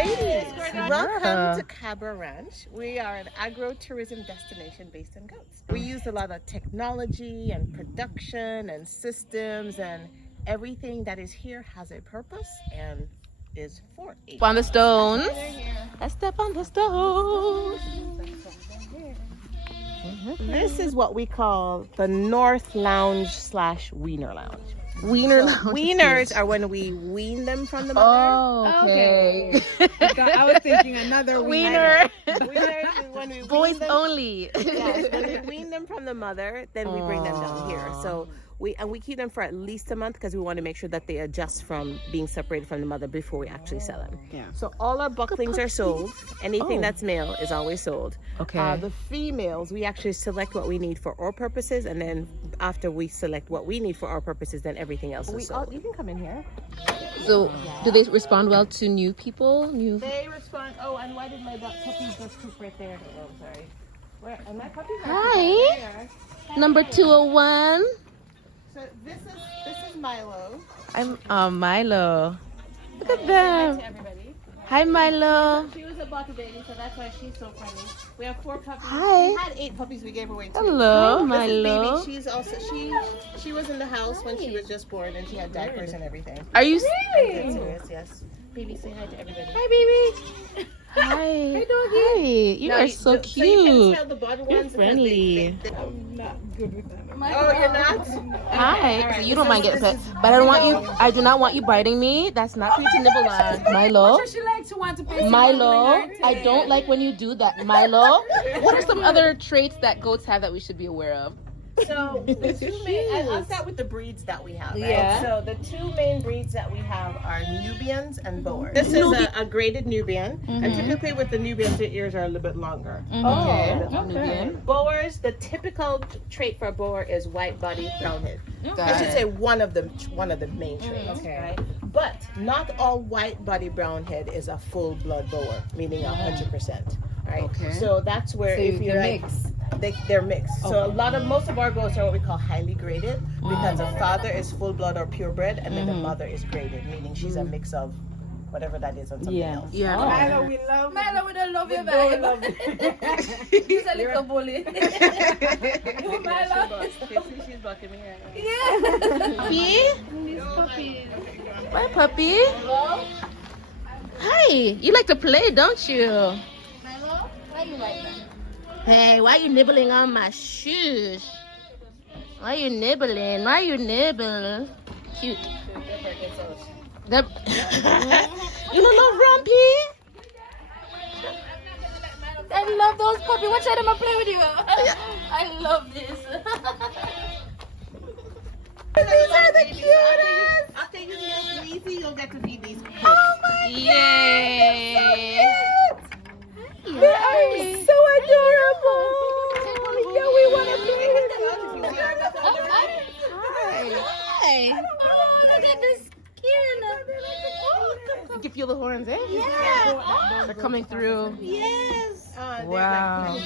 Ladies, welcome to Cabra Ranch. We are an agro-tourism destination based on goats. We use a lot of technology and production and systems, and everything that is here has a purpose and is for a On the stones. Let's step on the stones. This is what we call the North Lounge / Wiener Lounge. Wiener So lounge. wieners are when we wean them from the mother. Oh, okay. I was thinking another Wiener. Wieners is when we Boys wean them. only. Yes, when we wean them from the mother, then we bring them down here. So we keep them for at least a month because we want to make sure that they adjust from being separated from the mother before we actually sell them. Yeah. So all our bucklings are sold. Anything that's male is always sold. Okay. The females, we actually select what we need for our purposes, and then after we select what we need for our purposes, then everything else is sold. You can come in here. So, do they respond well to new people? They respond. Oh, and why did my puppies just poop right there? Oh, I'm sorry. Where? And my puppies are Hi. right there. Number 201. So this is Milo. I'm Milo. Look at Hi them. to everybody. Hi, Milo. She was a bottle baby, so that's why she's so funny. We have 4 puppies. Hi. We had 8 puppies. We gave away 2. Hello, This is Milo. baby. She's also she was in the house when she was just born, and she had diapers and everything. Are you That's serious, yes. Baby, say hi to everybody. Hi, baby. Hi. Hi, doggy. Hi. You Now, are so So you can cute. tell the bottom You're ones because friendly. I'm not good with that. Oh, you're not? Hi. All right, So you don't mind getting this pet, is- but I don't want you. I do not want you biting me. That's not for you to nibble on, Milo. She likes to want to pay Milo, I don't like when you do that. Milo, what are some other traits that goats have that we should be aware of? So the 2 main, I'll start with the breeds that we have. Right? Yeah. So the 2 main breeds that we have are Nubians and Boers. This is a graded Nubian, and typically with the Nubians, the ears are a little bit longer. Okay. Nubian. Boers, the typical trait for a Boer is white body, brown head. I Got should it. say one of the main traits. Okay. Right? But not all white body, brown head is a full blood Boer, meaning 100%. Right. Okay. So that's where if you like. They're mixed. So most of our goats are what we call highly graded because the father is full blood or purebred, and then the mother is graded, meaning she's a mix of whatever that is on something else. Yeah. Milo, we love Milo, we don't love you, we babe. love you. He's a little bully. Milo. She's bucking me right now. Puppy? Hi, puppy. Hi. You like to play, don't you? Milo, why you like that? Hey, why you nibbling on my shoes? Why you nibbling? Why you nibble? Cute. The... You don't love Rumpy? I love those puppies. Watch out, I'ma play with you. I love this. These are the cutest. After you milk Weezy, you'll get to feed these kids. Oh my Yay! They are so adorable. Yeah, we want to play with them. Hi. Oh, look at this skin. You can feel the horns, eh? Yeah. They're coming through. Yes. Wow.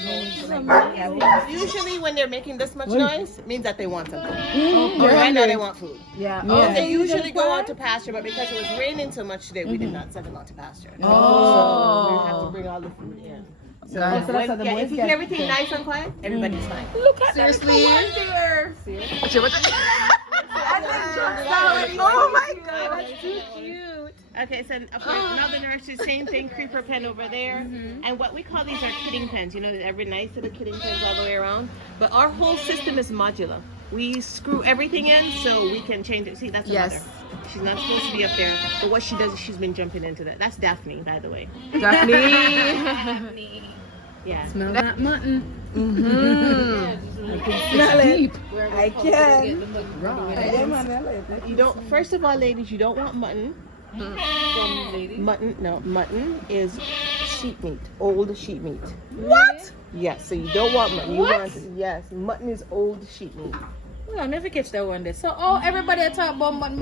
Usually when they're making this much noise, it means that they want something. They're Right now hungry. they want food. Yeah. They usually go out to pasture, but because it was raining so much today, we did not send them out to pasture. Oh. So we have to bring all the food in. So, Got it. if you keep everything nice and quiet, everybody's fine. Look at Seriously? there. What's your- Oh my god, that's too cute. Okay, so of course another nursery, same thing, creeper pen over there. And what we call these are kidding pens. You know, they're very nice little kidding pens all the way around. But our whole system is modular. We screw everything in so we can change it. See, that's the mother. She's not supposed to be up there. But what she does is she's been jumping into that. That's Daphne, by the way. Daphne. Yeah. Smell that mutton. Mm-hmm. Smell it. I can. You don't. First of all, ladies, you don't want mutton. Mutton is sheep meat, old sheep meat. What? Yes, so you don't want mutton. You want mutton is old sheep meat. Well, I'll never catch that one day. So, everybody talk about mutton.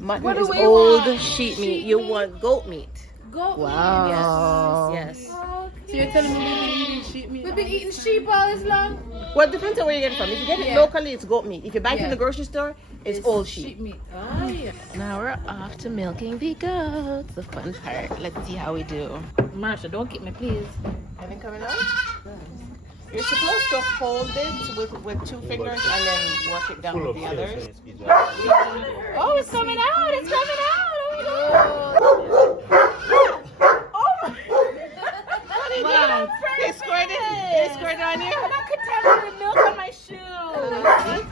Mutton What is do we old want? sheep meat. You want goat meat. Go. Wow. Yes. So you're telling me we eating sheep meat? We've been eating sheep all this long. Well, it depends on where you get it from. If you get it locally, it's goat meat. If you buy it from the grocery store, it's old sheep. meat. Oh, yeah. Now we're off to milking the goats. The fun part. Let's see how we do. Marsha, don't keep me, please. Anything coming out? You're supposed to hold it with 2 fingers and then work it down with the others. Oh, it's coming out. It's coming out. Wow. They squirted on you? I'm not contaminated milk on my shoes.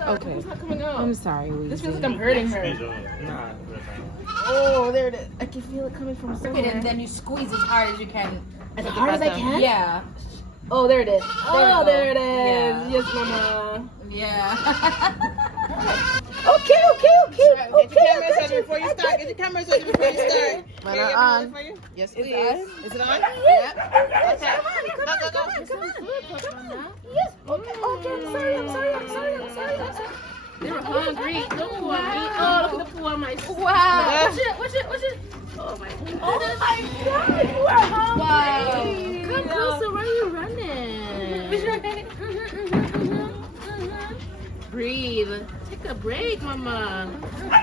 Okay. It's not coming out. I'm sorry, This feels like I'm hurting her. Oh, there it is. I can feel it coming from somewhere. And then you squeeze as hard as you can. As hard as I can? Yeah. Oh, there it is. Oh, there it is. Yeah. Yes, mama. Yeah. Okay. Get your cameras ready before you start. Get your cameras ready before you start. When Here, I'm you on. ready for you? Yes, please. Is it on? Yep. Okay. Go. Yes. Okay. I'm sorry. They were hungry. Look who on me. Oh, look at the poo on my. Wow. Watch it. Oh my god. Oh my God, you are hungry. Wow. Come closer. Why are you running? Breathe. Take a break, mama.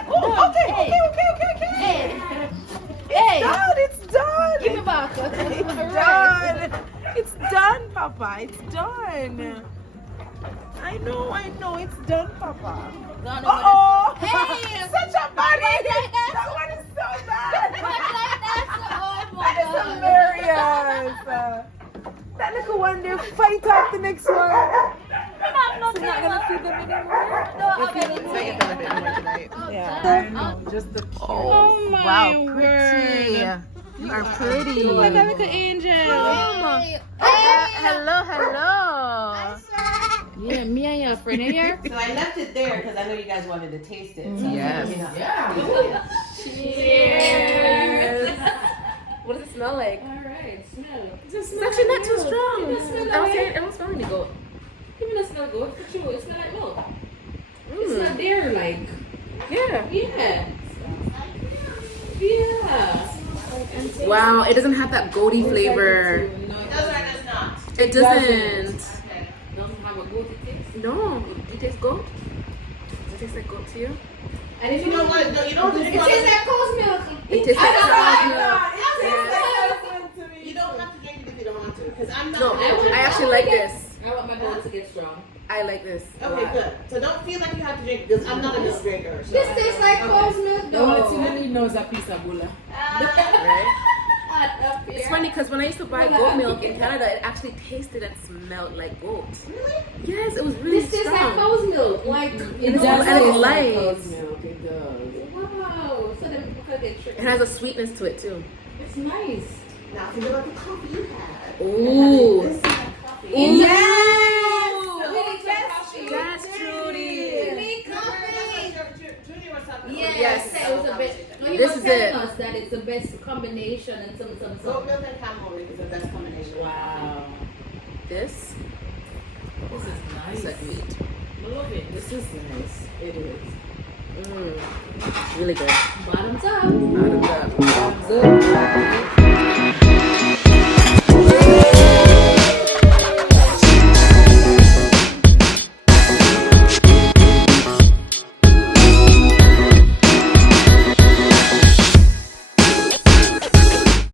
Oh, okay. Hey. It's done. Give me back. It's done, Papa. It's done. I know. It's done, Papa. Oh, Hey. such a body. Like that. That one is so bad. Oh my That is God. hilarious. That little one there fight off the next one. I'm not gonna feed them anymore. No, I'm gonna Second a bit more tonight. Yeah, I know. Just the cute. Oh my wow, pretty. You are pretty. Oh my God, look at Angel. Hey. Hello. Yeah, me and your friend here. So I left it there because I know you guys wanted to taste it. So Yes. Cheers. What does it smell like? Alright, smell. It's actually not too strong. Smell I was saying, I don't smell any goat. Even though it smells good, for sure, it smells like milk. It's not there, like. Yeah. Yeah. Yeah. Wow, it doesn't have that goaty flavor. Does or does not? It doesn't. Doesn't have a good taste. No. It tastes goat? Does it taste like goat to you? And if you know what, no, you don't just It tastes like cow's milk. It tastes like cow's milk. You don't have to drink it if you don't want to. Because I'm not. No, I actually like this. I want my milk to get strong. I like this. a Okay, lot. good. So don't feel like you have to drink because I'm not a milk drinker. So. This tastes like cow's milk, The only though. thing I need now is a piece of bula. Right? It's funny because when I used to buy goat milk in Canada, it actually tasted and smelled like goat. Really? Yes, it was really This tastes like strong. cow's milk. Like, It does and it's light. wow. So then we could get tricked. It has a sweetness to it too. It's nice. Now think about the coffee you had. Ooh. This is coffee. Yes. That's Trudy. Judy was talking about Yes. It was a bit. No, he This was is telling it. us that it's the best combination and some. Goat milk and camel milk is the best combination. Wow. This This is is nice. like meat. I love it. This is nice. It is. Really good. Bottoms up. Bottoms up.